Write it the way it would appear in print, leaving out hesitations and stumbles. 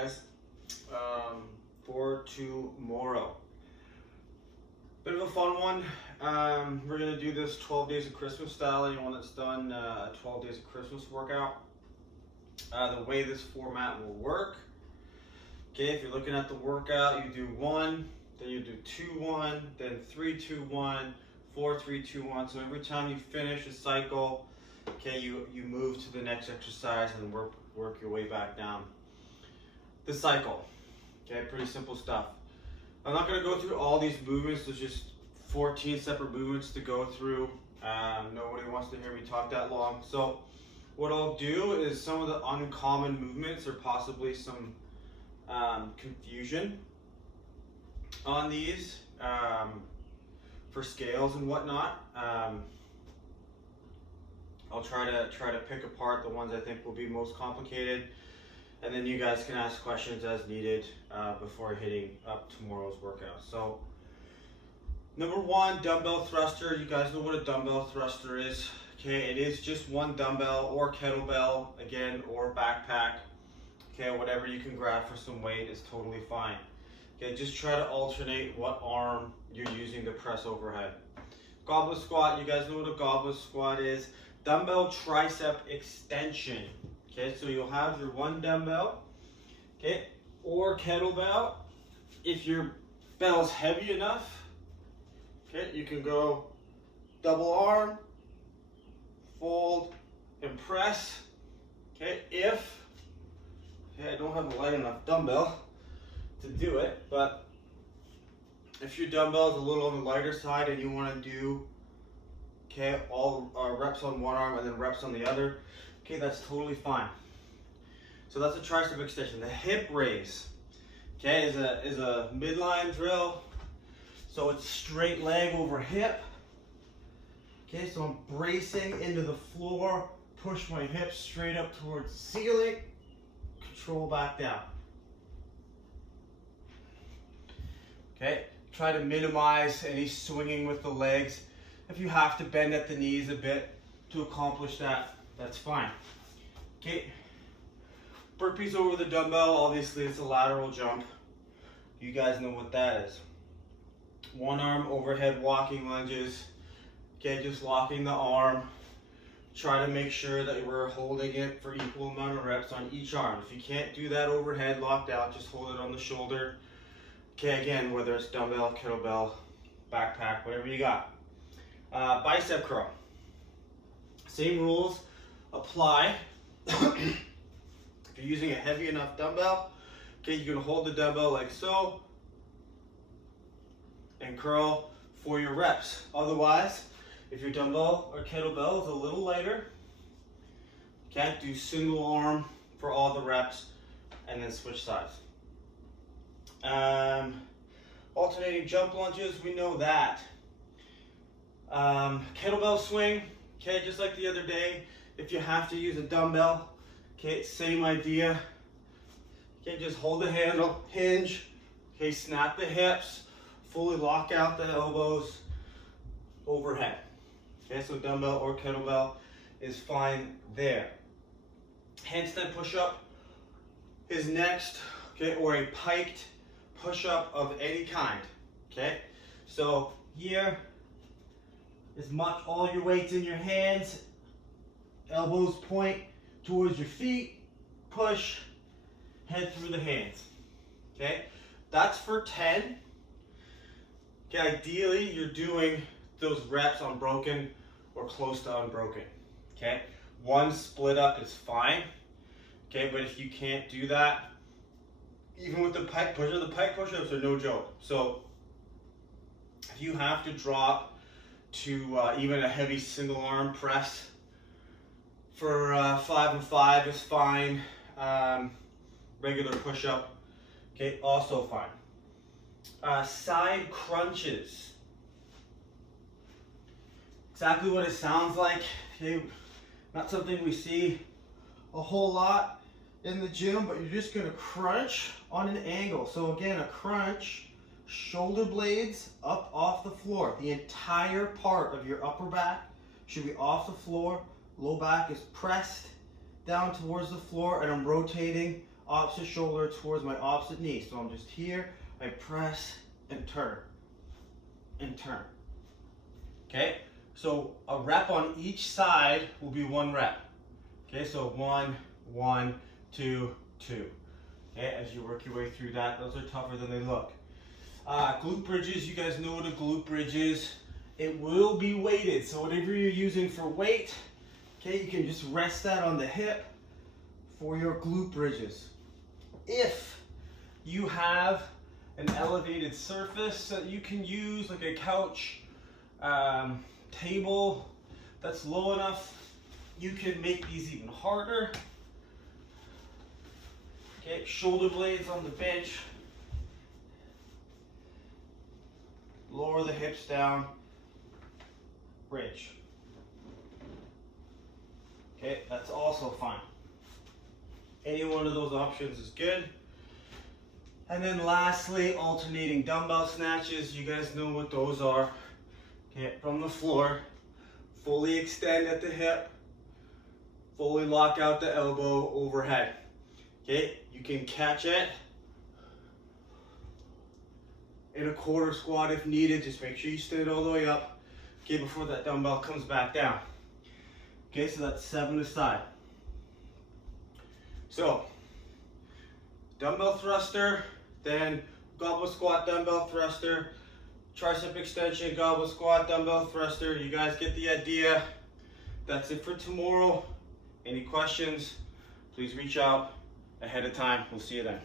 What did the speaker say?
guys, for tomorrow. Bit of a fun one. We're going to do this 12 Days of Christmas style. Anyone that's done 12 Days of Christmas workout. The way this format will work. Okay, if you're looking at the workout, you do 1, then you do 2-1, then 3-2-1, 4-3-2-1. So every time you finish a cycle, okay, you move to the next exercise and work your way back down the cycle. Okay, pretty simple stuff. I'm not going to go through all these movements. There's just 14 separate movements to go through. Nobody wants to hear me talk that long. So what I'll do is some of the uncommon movements or possibly some confusion on these for scales and whatnot. I'll try to pick apart the ones I think will be most complicated, and then you guys can ask questions as needed before hitting up tomorrow's workout. So number 1, dumbbell thruster. You guys know what a dumbbell thruster is. Okay, it is just one dumbbell or kettlebell, again, or backpack. Okay, whatever you can grab for some weight is totally fine. Okay, just try to alternate what arm you're using to press overhead. Goblet squat, you guys know what a goblet squat is. Dumbbell tricep extension. Okay, so you'll have your one dumbbell, okay, or kettlebell. If your bell's heavy enough, okay, you can go double arm, fold, and press. Okay, I don't have a light enough dumbbell to do it, but if your dumbbell is a little on the lighter side and you want to do, okay, all reps on one arm and then reps on the other, okay, that's totally fine. So that's a tricep extension. The hip raise, okay, is a midline drill. So it's straight leg over hip. Okay, so I'm bracing into the floor, push my hips straight up towards the ceiling, control back down. Okay, try to minimize any swinging with the legs. If you have to bend at the knees a bit to accomplish that, that's fine. Okay, burpees over the dumbbell, obviously it's a lateral jump. You guys know what that is. One arm overhead walking lunges. Okay, just locking the arm. Try to make sure that we're holding it for equal amount of reps on each arm. If you can't do that overhead locked out, just hold it on the shoulder. Okay, again, whether it's dumbbell, kettlebell, backpack, whatever you got. Bicep curl. Same rules apply. If you're using a heavy enough dumbbell, okay, you're gonna hold the dumbbell like so and curl for your reps. Otherwise, if your dumbbell or kettlebell is a little lighter, okay, do single arm for all the reps and then switch sides. Alternating jump lunges, we know that. Kettlebell swing, okay, just like the other day, if you have to use a dumbbell, okay, same idea. Okay, just hold the handle, hinge, okay, snap the hips, fully lock out the elbows overhead. Okay, so dumbbell or kettlebell is fine there. Handstand push-up is next, okay, or a piked push-up of any kind, okay? So here, as much all your weight's in your hands, elbows point towards your feet, push, head through the hands, okay? That's for 10. Okay, ideally you're doing those reps unbroken or close to unbroken, okay? One split up is fine, okay, but if you can't do that, even with the pike push-ups are no joke. So if you have to drop to even a heavy single arm press for 5 and 5 is fine. Regular push-up, okay, also fine. Side crunches. Exactly what it sounds like. Okay, not something we see a whole lot in the gym, but you're just gonna crunch on an angle. So again, a crunch, shoulder blades up off the floor. The entire part of your upper back should be off the floor. Low back is pressed down towards the floor, and I'm rotating opposite shoulder towards my opposite knee. So I'm just here, I press and turn, and turn. Okay, so a rep on each side will be 1 rep. Okay, so 1, 1, 2, 2. Okay, as you work your way through that, those are tougher than they look. Glute bridges, you guys know what a glute bridge is. It will be weighted, so whatever you're using for weight, okay, you can just rest that on the hip for your glute bridges. If you have an elevated surface that you can use, like a couch, table that's low enough, you can make these even harder. Okay, shoulder blades on the bench. Lower the hips down. Bridge. Okay, that's also fine. Any one of those options is good. And then lastly, alternating dumbbell snatches. You guys know what those are. Okay, from the floor, fully extend at the hip, fully lock out the elbow overhead. Okay, you can catch it in a quarter squat if needed. Just make sure you stand all the way up, okay, before that dumbbell comes back down. Okay, so that's 7 aside. So, dumbbell thruster, then goblet squat, dumbbell thruster, tricep extension, goblet squat, dumbbell thruster. You guys get the idea. That's it for tomorrow. Any questions, please reach out ahead of time. We'll see you then.